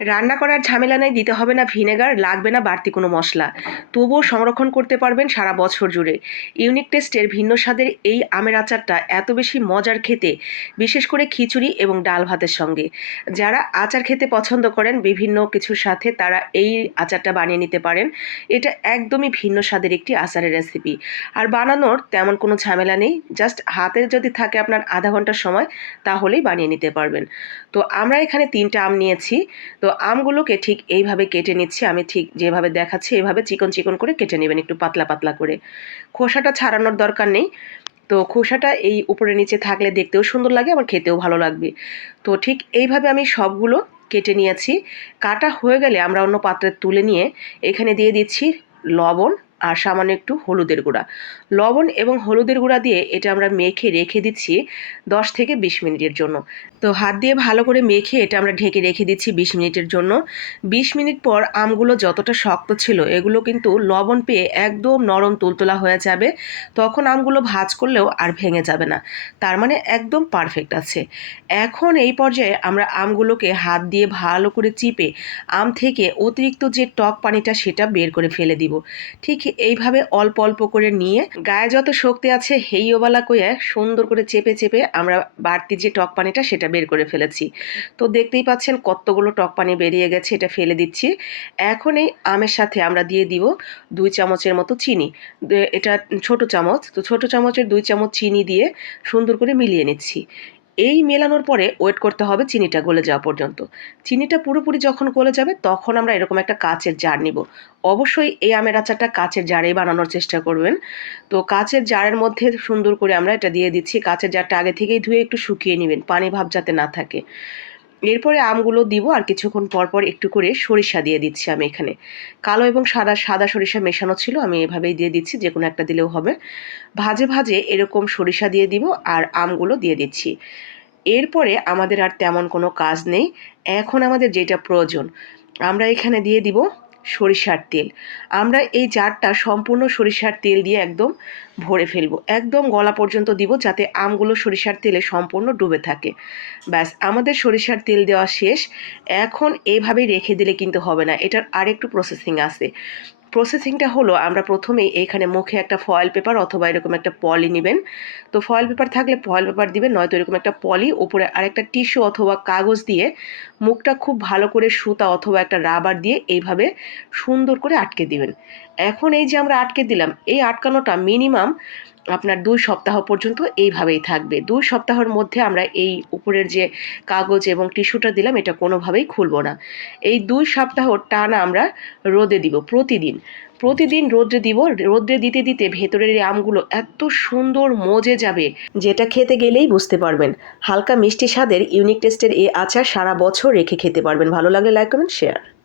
রান্না করার ঝামেলা নাই, দিতে হবে না ভিনেগার, লাগবে না বাড়তি কোনো মশলা। তবুও সংরক্ষণ করতে পারবেন সারা বছর জুড়ে। ইউনিক টেস্টের ভিন্ন স্বাদের এই আমের আচারটা এত বেশি মজার খেতে, বিশেষ করে খিচুড়ি এবং ডাল ভাতের সঙ্গে। যারা আচার খেতে পছন্দ করেন, বিভিন্ন কিছুর সাথে তারা এই আচারটা বানিয়ে নিতে পারেন। এটা একদমই ভিন্ন স্বাদের একটি আচারের রেসিপি আর বানানোর তেমন কোনো ঝামেলা নেই জাস্ট হাতে যদি থাকে আপনার আধা ঘণ্টার সময়, তাহলেই বানিয়ে নিতে পারবেন। তো আমরা এখানে তিনটা আম নিয়েছি। তো আমগুলোকে ঠিক এইভাবে কেটে নিচ্ছি, আমি ঠিক যেভাবে দেখাচ্ছি এভাবে চিকন চিকন করে কেটে নেবেন একটু পাতলা পাতলা করে। খোসাটা ছাড়ানোর দরকার নেই। তো খোসাটা এই উপরে নিচে থাকলে দেখতেও সুন্দর লাগে, আবার খেতেও ভালো লাগবে। তো ঠিক এইভাবে আমি সবগুলো কেটে নিয়েছি। কাটা হয়ে গেলে আমরা অন্য পাত্রে তুলে নিয়ে এখানে দিয়ে দিচ্ছি লবণ আর সামান্য একটু হলুদের গুঁড়া। লবণ এবং হলুদের গুঁড়া দিয়ে এটা আমরা মেখে রেখে দিচ্ছি দশ থেকে বিশ মিনিটের জন্য। তো হাত দিয়ে ভালো করে মেখে এটা আমরা ঢেকে রেখে দিচ্ছি বিশ মিনিটের জন্য। বিশ মিনিট পর আমগুলো যতটা শক্ত ছিল এগুলো কিন্তু লবণ পেয়ে একদম নরম তুলতুলা হয়ে যাবে। তখন আমগুলো ভাজ করলেও আর ভেঙে যাবে না। তার মানে একদম পারফেক্ট আছে। এখন এই পর্যায়ে আমরা আমগুলোকে হাত দিয়ে ভালো করে চিপে আম থেকে অতিরিক্ত যে টক পানিটা সেটা বের করে ফেলে দিব। ঠিক এইভাবে অল্প অল্প করে নিয়ে গায়ে যত শক্তি আছে হেইওবালা কইয়া সুন্দর করে চেপে চেপে আমরা বাড়তি যে টক পানিটা সেটা বের করে ফেলেছি। তো দেখতেই পাচ্ছেন কতগুলো টক পানি বেরিয়ে গেছে, এটা ফেলে দিচ্ছি। এখন এই আমের সাথে আমরা দিয়ে দিব দুই চামচের মতো চিনি। এটা ছোট চামচ, তো ছোট চামচের দুই চামচ চিনি দিয়ে সুন্দর করে মিলিয়ে নিচ্ছি। এই মেলানোর পরে ওয়েট করতে হবে চিনিটা গলে যাওয়া পর্যন্ত। চিনিটা পুরোপুরি যখন গলে যাবে তখন আমরা এরকম একটা কাচের জার নিব। অবশ্যই এই আমের আচারটা কাচের জারেই বানানোর চেষ্টা করবেন। তো কাচের জারের মধ্যে সুন্দর করে আমরা এটা দিয়ে দিচ্ছি। কাচের জারটা আগে থেকেই ধুয়ে একটু শুকিয়ে নেবেন। পানি ভাব যাতে না থাকে। এরপরে আমগুলো দিব আর কিছুক্ষণ পর পর একটু করে সরিষা দিয়ে দিচ্ছি আমি এখানে। কালো এবং সাদা সাদা সরিষা মেশানো ছিল, আমি এভাবেই দিয়ে দিচ্ছি যে কোনো একটা দিলেও হবে। ভাজে ভাজে এরকম সরিষা দিয়ে দিব আর আমগুলো দিয়ে দিচ্ছি। এরপরে আমাদের আর তেমন কোনো কাজ নেই। এখন আমাদের যেটা প্রয়োজন, আমরা এখানে দিয়ে দিব সরিষার তেল। আমরা এই জারটা সম্পূর্ণ সরিষার তেল দিয়ে একদম ভরে ফেলব। একদম গলা পর্যন্ত দিব যাতে আমগুলো সরিষার তেলে সম্পূর্ণ ডুবে থাকে। ব্যাস, আমাদের সরিষার তেল দেওয়া শেষ। এখন এইভাবেই রেখে দিলে কিন্তু হবে না। এটার আরেকটু প্রসেসিং আছে। প্রসেসিংটা হলো, আমরা প্রথমেই এখানে মুখে একটা ফয়েল পেপার অথবা এরকম একটা পলি নেবেন। তো ফয়েল পেপার থাকলে ফয়েল পেপার দিবেন, নয়তো এরকম একটা পলি উপরে আরেকটা টিস্যু অথবা কাগজ দিয়ে মুখটা খুব ভালো করে সুতা অথবা একটা রাবার দিয়ে এইভাবে সুন্দর করে আটকে দিবেন। এখন এই যে আমরা আটকে দিলাম, এই আটকানোটা মিনিমাম আপনার দুই সপ্তাহ পর্যন্ত এইভাবেই থাকবে। দুই সপ্তাহের মধ্যে আমরা এই উপরের যে কাগজ এবং টিস্যুটা দিলাম, এটা কোনোভাবেই খুলব না। এই দুই সপ্তাহ টানা আমরা রোদে দিব প্রতিদিন। প্রতিদিন রোদ্রে দিব রোদ্রে দিতে দিতে ভেতরের এই আমগুলো এত সুন্দর মজে যাবে যেটা খেতে গেলেই বুঝতে পারবেন। হালকা মিষ্টি স্বাদের ইউনিক টেস্টের এই আচার সারা বছর রেখে খেতে পারবেন। ভালো লাগলে লাইক কমেন্ট শেয়ার